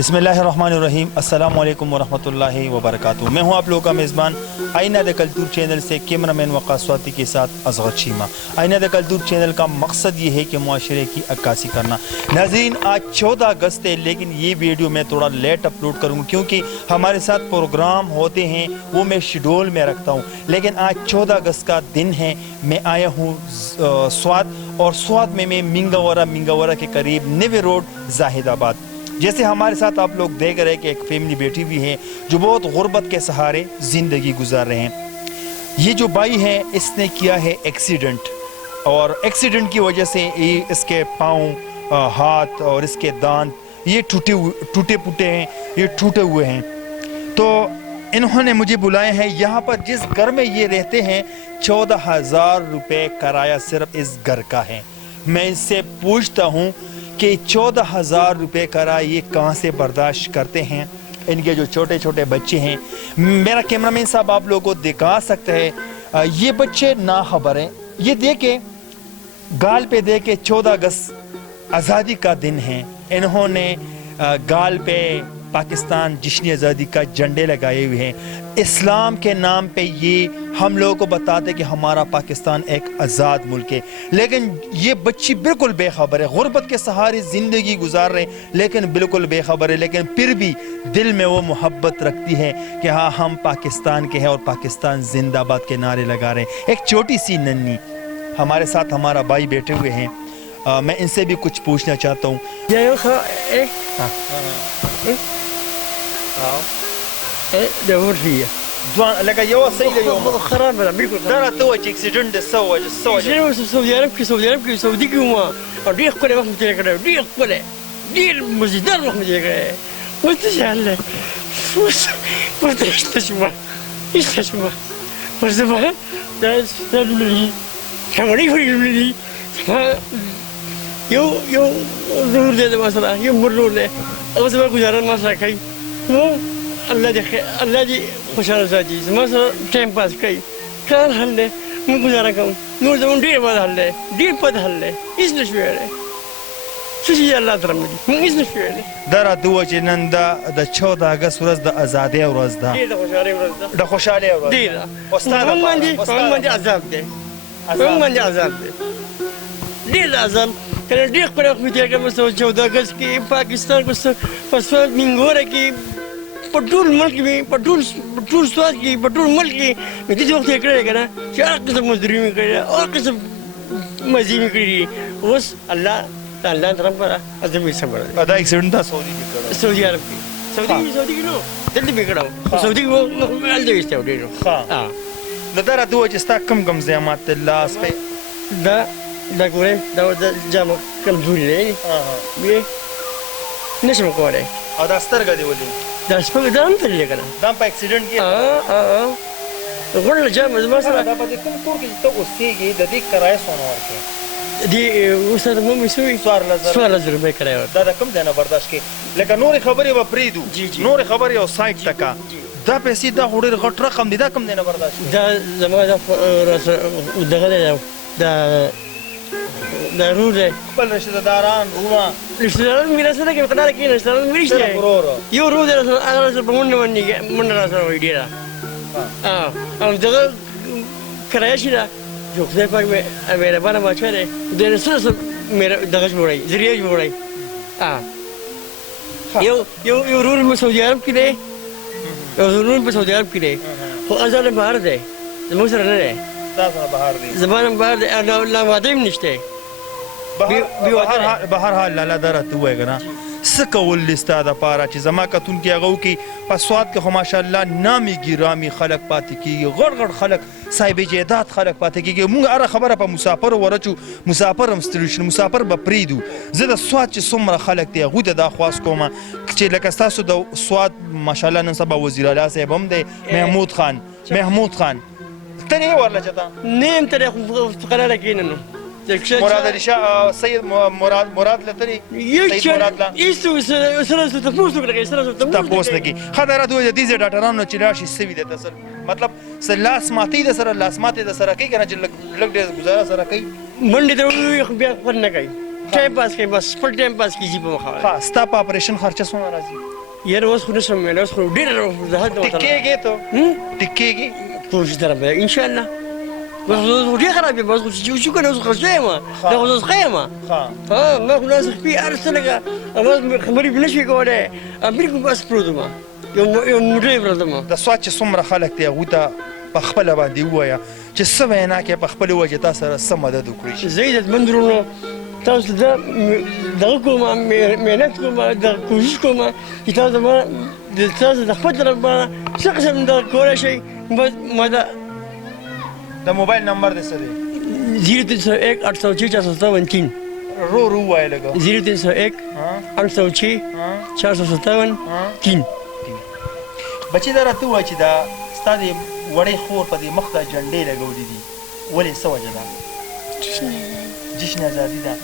बिस्मिल्लाहिर्रहमानिर्रहीम, अस्सलाम वालेकुम वरहमतुल्लाहि वबरकातुहू। मैं हूं आप लोगों का मेज़बान आईना द कल्चर चैनल से कैमरामैन वक़ास स्वाति के साथ असग़र चीमा। आईना द कल्चर चैनल का मकसद ये है कि मुआशरे की अक्कासी करना। नाज़रीन, आज 14 अगस्त है, लेकिन ये वीडियो मैं थोड़ा लेट अपलोड करूँगा क्योंकि हमारे साथ प्रोग्राम होते हैं, वो मैं शेड्यूल में रखता हूँ। लेकिन आज 14 अगस्त का दिन है, मैं आया हूँ स्वात, और स्वात में मैं मिंगावरा के करीब निवे रोड जाहिदाबाद। जैसे हमारे साथ आप लोग देख रहे हैं कि एक फैमिली बैठी हुई है जो बहुत गुर्बत के सहारे ज़िंदगी गुजार रहे हैं। ये जो भाई है, इसने किया है एक्सीडेंट, और एक्सीडेंट की वजह से इसके पाँव, हाथ और इसके दांत ये टूटे फूटे हैं, ये टूटे हुए हैं। तो इन्होंने मुझे बुलाया है। यहाँ पर जिस घर में ये रहते हैं, 14,000 रुपये किराया सिर्फ इस घर का है। मैं इससे पूछता हूँ कि 14,000 रुपये किराया ये कहाँ से बर्दाश्त करते हैं। इनके जो छोटे छोटे बच्चे हैं, मेरा कैमरामैन साहब आप लोगों को दिखा सकते हैं, ये बच्चे ना खबर हैं। ये देखे गाल पे देखे 14 अगस्त आज़ादी का दिन है, इन्होंने गाल पे पाकिस्तान जश्न आज़ादी का झंडे लगाए हुए हैं। इस्लाम के नाम पे ये हम लोगों को बताते कि हमारा पाकिस्तान एक आज़ाद मुल्क है, लेकिन ये बच्ची बिल्कुल बेखबर है, गुर्बत के सहारे ज़िंदगी गुजार रहे हैं, लेकिन बिल्कुल बेखबर है। लेकिन फिर भी दिल में वो मोहब्बत रखती है कि हाँ, हम पाकिस्तान के हैं और पाकिस्तान जिंदाबाद के नारे लगा रहे हैं। एक छोटी सी नन्ही हमारे साथ हमारा भाई बैठे हुए हैं, मैं इनसे भी कुछ पूछना चाहता हूँ। لكن يو سيل يوم خراب بالكل دار توج اكسيدنت سوى سعودي عرب كي سعودي كيما دي كل ما متي كده دي كل دي المزيدار ما متي كده وتشعل وتشتشما يشتشما وزبا ده سلولي كمري فريلي يو نور ده مثلا يو مرور ده أوزبا كجاران ما ساكاي مو الذي خشارة زاجي مثلا تيم باس كي كان هلا مو كجارا كم نور زمان دير بعد هلا دير بعد هلا إيش نشوفه شو الله ترمي مو إيش نشوفه دارا دوج نندا 14 أغسطس ورز دا آزادی ورز دا دير خشارة ورز دا خوشحالی ورز دير استاد من دي عذاب ده من دي عذاب ده دير عذاب كان دير كنا في تيجي مثلا 14 أغسطس كي باكستان كسر فسفر مينغورا كي पटूल मुल्क में पटूल स्वाद की पटूल मुल्क की मैं किसी वक्त एक रहेगा ना चार किस्म मजदूरी में करे और किस्म मज़ी में करी उस अल्लाह तरफ पर अज़म भी समझ अदा एक्सीडेंट था सऊदी अरब की सऊदी की नो जल्दी भी करा सऊदी वो अल्लाह इस्ते हो डेनो हाँ नदारा दो जिस्ता कम ज़यामत लास पे दा कोरे दा जाम कम दूरी ले ये नशम को रहे और दस्तर का दिवली दस पर दाम तो ले करना दाम पर एक्सीडेंट किया तो कौन लजा मज़मा दाम पर देखो तो कि तो उससे ये ददी कराए सोनवार के दी उससे तो मुझे सुई स्वार लज़र में कराए दादा कम देना बर्दाश्त के लेकिन नूर खबरी व प्रीदू नूर खबरी और साइट तक दा पैसे दा होड़े रखट रकम दी दा कम देना बर्दाश्त दा जमा दा दगले दा ضروري بل رشداران روما رشداران میرا سره کې قناره کې رشداران میشته یو رو ده انا سره بمونه من راسره ویډیرا ام دغه کرایشي دا جو خدای پاک مې باندې ما چره د رسول مې دغه جوړای ذریعہ جوړای یو رول په سعودي عرب کې دی یو رول په سعودي عرب کې دی خو ازل بهر دی زموږ سره نه دی تا سره بهر دی زما نه بهر دی لا واده هم نشته بهر حال لاله دا راته ووایه که نه څه کول دي ستا دپاره چې زما کتونکي هغه وکړي په سوات کې خو ماشاءالله نامي ګرامي خلک پاتې کېږي غړ غړ خلک صاحب جیداد خلک پاتې کېږي موږ هره خبره په مسافر ورچو مسافر هم ستړي شو مسافر به پرېږدو زه د سوات چې څومره خلک دي هغوی ته دا خواست کوم چې لکه ستاسو د سوات ماشاءالله نن سبا وزیراعلی صاحب هم دی محمود خان ته نه یې ورله چې ته نه یم تللی خو قراره کښېنه نو مراد علي شاه سید مراد لتري سید مراد لا ایستو سره تپوس وکړئ سره تپوس نه کی خدای دوی د دې ډاکټرانو چې راشي سوي د تسل مطلب لاس ماتي د سره لاس ماتي د سره کوي کنه چې لګ ډېر گزاره سره کوي منډه ته خو بیا پر نه کوي ټایم پاس کوي بس پر ټایم پاس کیږي په مخاله ها ستا په اپریشن خرچه څومره راځي یار اوس خو نشم ویلی اوس خو ډېر د حد نه ټیکېږي ته ټیکېږي کوشش سره به ان شاء الله ډېر خراب یم اوس خو چې شو کنه اوس خرڅه یم دا خو اوس ښه یم ها ما خو داسې خپې هر څه لکه اوس خبرې نه شوې کولی بلکل بس پروت وم یو موټی پروت وم د سوات چې څومره خلک دی هغوی ته په خپله باندې ووایه چې څه وینا کې په خپلې وجې تا سره څه مدد وکړي زه عزتمند وروڼو تاسو ته دغه کوم محنت کوم دغه کوشش کوم چې تاسو زما تاسو د خپل طرف باندې څه قسم دغه کولی شئ ما دا د موبایل نمبر دې څه دی 0301 806 رو ووایه لږه 0301 806 457 3 بچې دا راته ووایه چې دا ستا د وړې خور په دې مخ ته جنډې لګولې دي ولې څه وجه ده جشن ازادي ده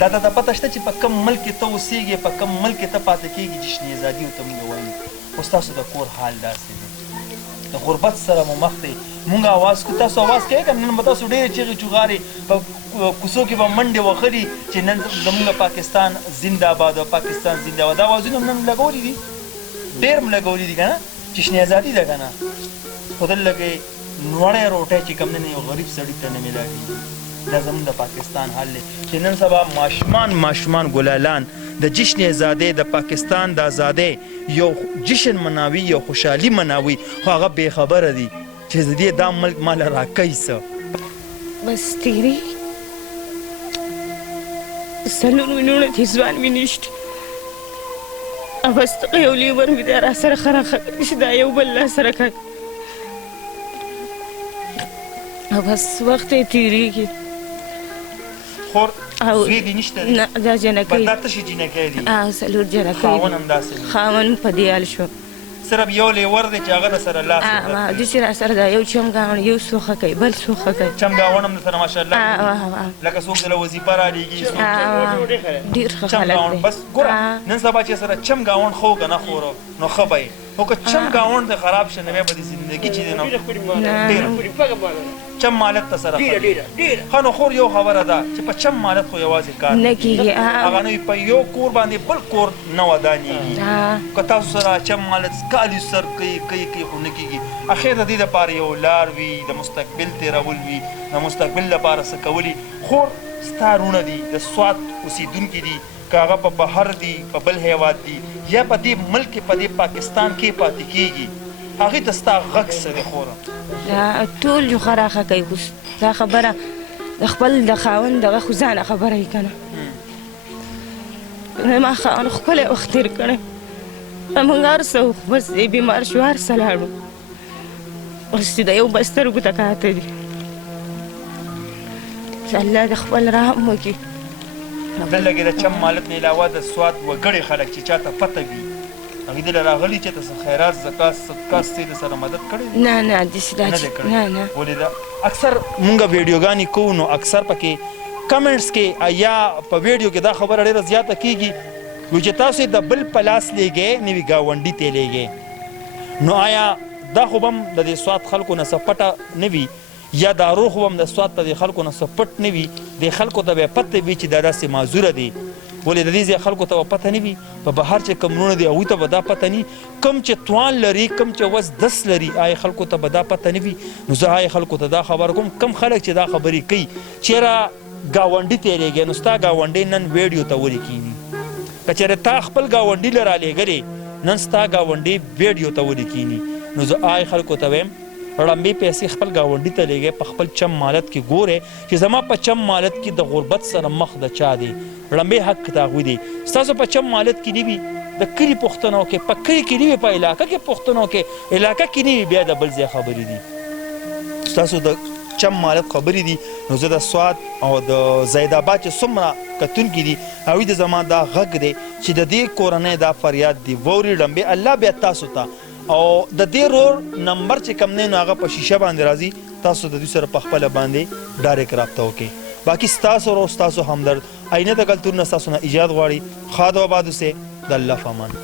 دا ته پته شته چې په کوم ملک کې ته اوسېږې په کوم ملک کې ته پاتې کېږي جشن ازادي ورته موږ وایو خو ستاسو د کور حال داسې دی د غربت سره مو مخ دی مونږ اواز کوو تاسو اواز کوئ که نن به تاسو ډېرې چغې چوغارې په کوڅو کې به منډې وهلي چې نن زموږ پاکستان زنده باد او پاکستان زنده باد دا اوازونه هم نن لګولي دي ډېر هم لګولي دي که نه جشن ازادي ده که نه خو دلته کې نوړی روټۍ چې کوم نه یو غریب سړي ته نه میلاږي دا زموږ د پاکستان حال دی چې نن سبا ماشومان ګلالان د جشن ازادۍ د پاکستان د ازادۍ یو جشن مناوي یو خوشحالي مناوي خو هغه بېخبره دي چې د دې دا ملک ماله راکوي څه بس تیری څلور وینونه دي ځوان مې نشته او بس دغه یو لیبر مې دی راسره ښه راښه چې دا یو بل راسره کړ او بس وخت یې تېرېږي خور زوی دې نشته دی نه دا جنکۍ دا تشې جنکۍ دي څلور جنکۍ خاوند هم داسې دی خاوند په دې حال شو صرف یو لیور دی چې هغه درسره لاس داسې راسره دا یو چمګاوڼ یو سوخه کوي بل سوخه کوي چمګاوڼ هم درسره ماشاءالله لکه څوک دله وظیفه رالیږي ډېر ښه خلک دی بس ګوره نن سبا چې سره چمګاوڼ ښه که نه خوره نو ښه به خو که چمګاوڼ دې خراب شي نو بیا به د زندګي چې دی نو چم مالت ته سره ښه نو خور یو خبره ده چې په چم مالت خو یوازې کار نه کېږي هغه نه وي په یو کور باندې بل کور نه ودانېږي که تاسو سره چم مالت کالي سر کوي خو نه کېږي اخر د دې دپاره یو لار وي د مستقبل تېرول وي د مستقبل لپاره څه کولي خور ستا رونه دي د سوات اوسېدونکي دي که هغه په بهر دي په بل هیواد دي یا په دې ملک کې په دې پاکستان کې پاتې کېږي هغې ته ستا غږ څه دی خوره ټول جو ښه راښه کوي خو دا خبره د خپل د خاوند دغه خو ځانه خبره یې که نه ما خاوند ښکلی وخت تېر کړی موږ هر څه خو بس بیمار شو هر څه لاړو اوس چې د یو بل سترګو ته کاته دي چې الله د خپل رحم وکړي دلته کې د چم مالت نه علاوه د سوات وګړي خلک چې چاته پته وي هغوی دله راغلي چې ته خیرات زکات صدقات څه د سره مدد کړی نه نه داسې دا چې نه ولې دا اکثر مونږ ویډیوګانې کوو نو اکثر پکې کمنټس کې یا په ویډیو کې دا خبره ډېره زیاته کېږي چې تاسو یې د بل په لاس لیږئ نوي ګاونډي ته لیږئ نو آیا دا خو به هم د دې سوات خلکو نه څه پټه نه وي یا دا روح خو به هم د سوات په دې خلکو نه څه پټ نه وي دې خلکو ته به یې پته وي چې دا داسې معذوره دی ولې د دې ځای خلکو ته به پته نه وي په بهر چې کوم وروڼه دي هغوی ته به دا پته نه وي کوم چې توان لري کوم چې وس دس لري آیا خلکو ته به دا پته نه وي نو زه آیا خلکو ته دا خبر کوم کم خلک چې دا خبرې کوي چېرې ګاونډي ته یې لیږې نو ستا ګاونډی نن ویډیو ته ولې کښېني که چېرې تا خپل ګاونډي له رالیږلې نن ستا ګاونډي ویډیو ته ولې کښېني نو زه آی خلکو ته وایم ړمبې پیسې خپل ګاونډي ته لیږئ په خپل چم مالت کې ګورئ چې زما په چم مالت کې د غربت سره مخ د چا دی ړمبې حق د هغوی دی ستاسو په چم مالت کې نه وي د کلي پوښتنه وکړئ په کلي کې نه وي په علاقه کې پوښتنه وکړئ علاقه کې نه وي بیا د بل ځای خبرې دي ستاسو د چم مالت خبرې دي نو زه د سوات او د زید آباد چې څومره کتونکي دي هغوی د زما دا غږ دی چې د دې کورنۍ دا فریاد دی واوري ړمبې الله بیا تاسو ته او د دې رور نمبر چې کم دی نو هغه په شیشه باندې راځي تاسو د دوی سره په خپله باندې ډایرکټ رابطه وکړئ باقي ستاسو رو ستاسو همدرد آینه د کلتور نه ستاسو نه ایجاد غواړي خاد و آباد اوسئ د الله په امان